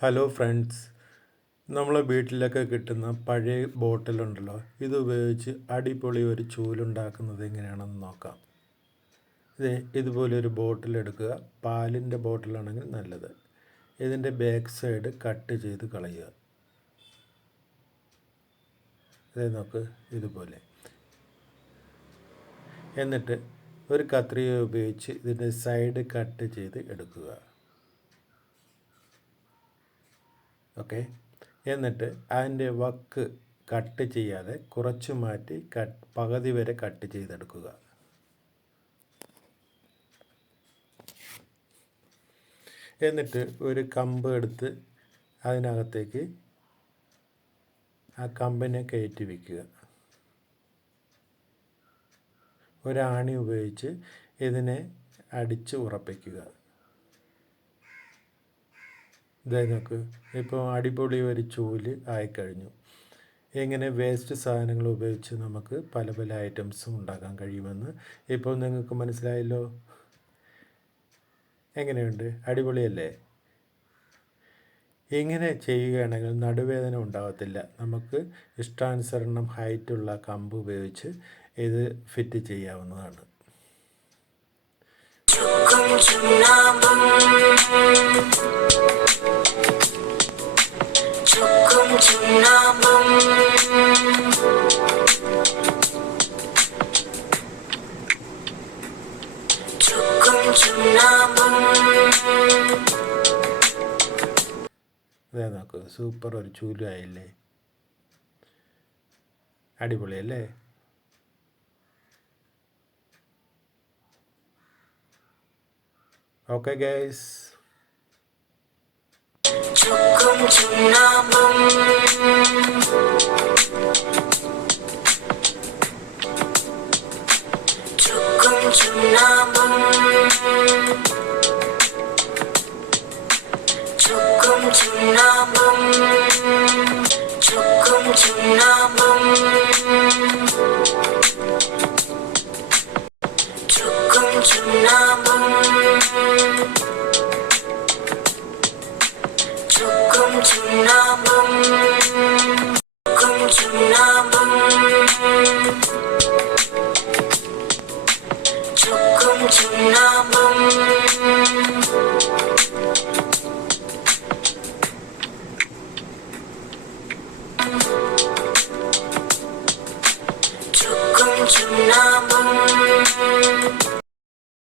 Hello friends, നമ്മളെ വീട്ടിലൊക്കെ കിട്ടുന്ന പഴയ ബോട്ടിലുണ്ടല്ലോ, ഇത് ഉപയോഗിച്ച് അടിപൊളി ഒരു ചൂലുണ്ടാക്കുന്നത് എങ്ങനെയാണെന്ന് നോക്കാം. ഇതുപോലൊരു ബോട്ടിലെടുക്കുക. പാലിൻ്റെ ബോട്ടിലാണെങ്കിൽ നല്ലത്. ഇതിൻ്റെ ബാക്ക് സൈഡ് കട്ട് ചെയ്ത് കളയുക. നോക്ക്, ഇതുപോലെ. എന്നിട്ട് ഒരു കത്രിക ഉപയോഗിച്ച് ഇതിൻ്റെ സൈഡ് കട്ട് ചെയ്ത് എടുക്കുക. ഓക്കെ. എന്നിട്ട് അതിൻ്റെ വക്ക് കട്ട് ചെയ്യാതെ കുറച്ച് മാറ്റി പകുതി വരെ കട്ട് ചെയ്തെടുക്കുക. എന്നിട്ട് ഒരു കമ്പ് എടുത്ത് അതിനകത്തേക്ക് ആ കമ്പിനെ കയറ്റി വയ്ക്കുക. ഒരാണി ഉപയോഗിച്ച് ഇതിനെ അടിച്ച് ഉറപ്പിക്കുക. നോക്ക്, ഇപ്പോൾ അടിപൊളി ഒരു ചൂല് ആയിക്കഴിഞ്ഞു. എങ്ങനെ വേസ്റ്റ് സാധനങ്ങൾ ഉപയോഗിച്ച് നമുക്ക് പല പല ഐറ്റംസും ഉണ്ടാക്കാൻ കഴിയുമെന്ന് ഇപ്പോൾ നിങ്ങൾക്ക് മനസ്സിലായല്ലോ. എങ്ങനെയുണ്ട്? അടിപൊളിയല്ലേ? ഇങ്ങനെ ചെയ്യുകയാണെങ്കിൽ നടുവേദന ഉണ്ടാകത്തില്ല. നമുക്ക് ഇഷ്ടാനുസരണം ഹൈറ്റുള്ള കമ്പ് ഉപയോഗിച്ച് ഇത് ഫിറ്റ് ചെയ്യാവുന്നതാണ്. അതെ, നോക്ക്, സൂപ്പർ ഒരു ചൂലായില്ലേ? അടിപൊളിയല്ലേ? Okay guys, Chunam